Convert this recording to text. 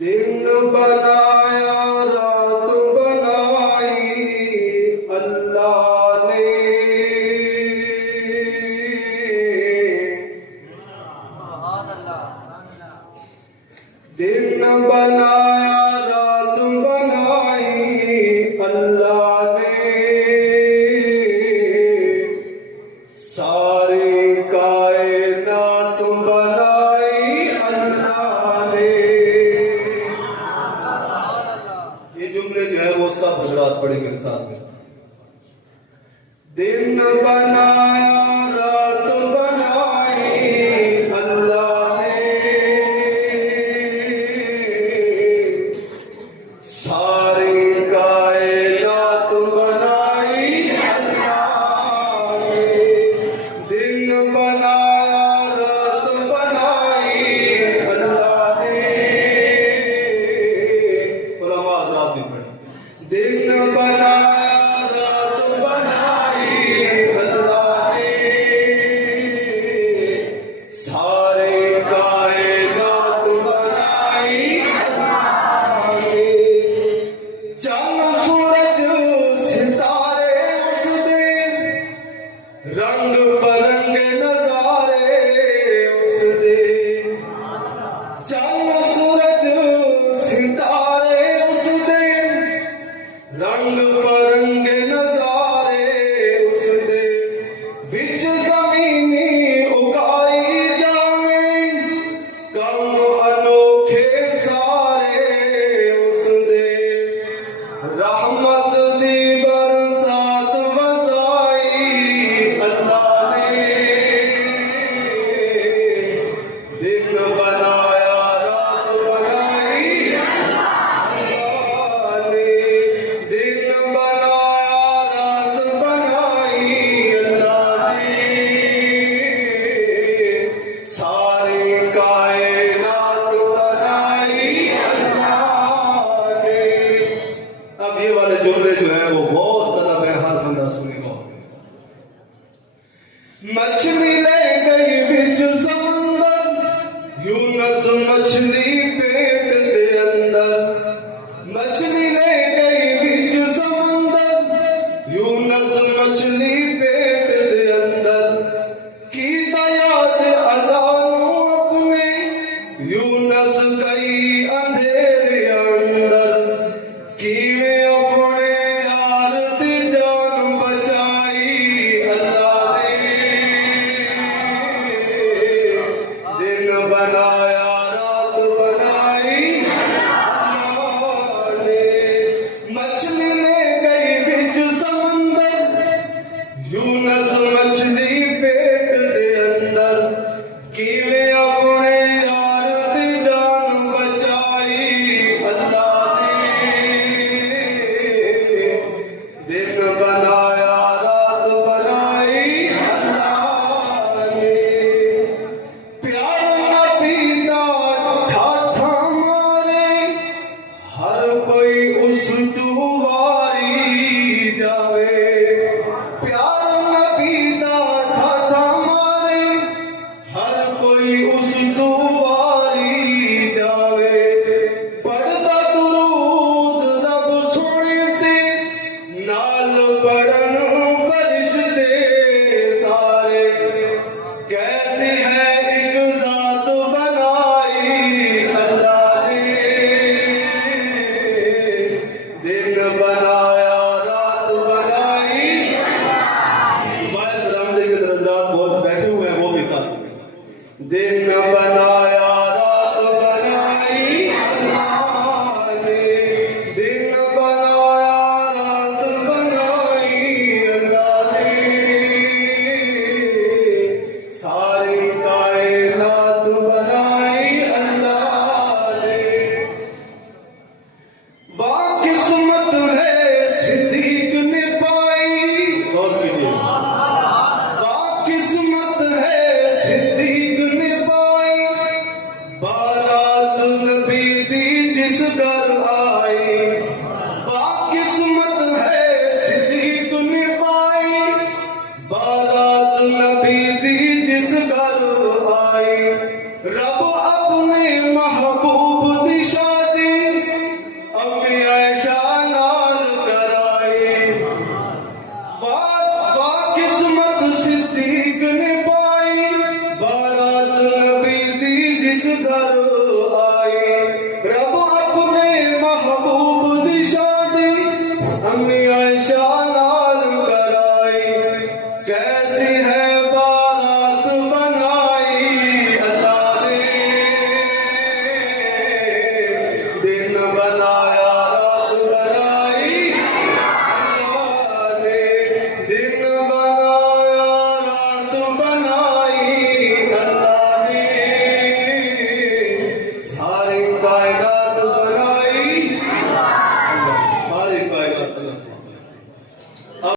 दिन बनाया रात बनाई अल्लाह ने। दिन बनाया रात बनाई अल्लाह ने। सारी कायनात बनाई अल्लाह ने। ये जुमले जो है वो सब हजरात पढ़ेंगे साथ में। दिन बनाया रात बनाई अल्लाह ने। सारी कायनात बनाई अल्लाह ने। दिन बनाया रात बनाई अल्लाह ने। उलमा हज़रात भी पढ़ें। दिन बनाया रात बनाई अल्लाह ने। सारे कायनात बनाई अल्लाह ने। चंद सूरज सितारे उस दिन रंग बरंगे नजारे उस दिन। चंद सूरज सितारे उस दिन रंग बरंगे नजारे उस दिन। बिच जमीनी उगाई जावे कम अनोखे सारे उस दिन। रहमत दी बरसात वसाई अल्लाह ने। दिन बनाया रात बनाई अल्लाह ने। दिन बनाया रात बनाई अल्लाह ने। सारी कायनात बनाई अल्लाह ने। अब ये वाले जुमले जो है वो बहुत तलब है, हर बंदा सुनेगा। मछली ले गई बिच समंदर यूनस मछली पेट दे अंदर। मछली ले गई बिच समंदर यूनस मछली पेट दे अंदर। की याद अल्लाह नू अपने यूनस गई अंधेरे अंदर। कीवे अपने यार दी जान बचाई अल्लाह ने। दिन बनाया रात बनाई अल्लाह ने। मछली ले गई बिच समंदर यूनस मछली पेट दे अंदर। कीवे अपने यार दी जान बचाई अल्लाह ने। दिन बनाया रात बनाई अल्लाह ने। प्यार नबी दा ठाठा मारे हर कोई उस दुआरी जावे। प्यार नबी दा ठाठा मारे हर कोई उस दुआरी जावे। पढ़दा दुरूद रब सोने ते नाल पढ़न फरिश्ते सारे। कैसी है एक जात बनाई अल्लाह ने। दिन बनाया रात बनाई। मोबाइल बरामदे के दरजात बहुत बैठे हुए हैं, वो भी साथ में। दिन बनाया रात बनाई अल्लाह ने। दिन बनाया रात बनाई अल्लाह ने। सारी कायनात बनाई अल्लाह ने। वाह किस्मत है सिद्दीक ने पाई। और कीजिए। वाह किस्मत है सिद्दीक ने पाई। बारात नबी दी जिस घर आई। वाह किस्मत है सिद्दीक ने पाई। बारात नबी दी जिस घर आई। रब अपने महबूब दी शादी घर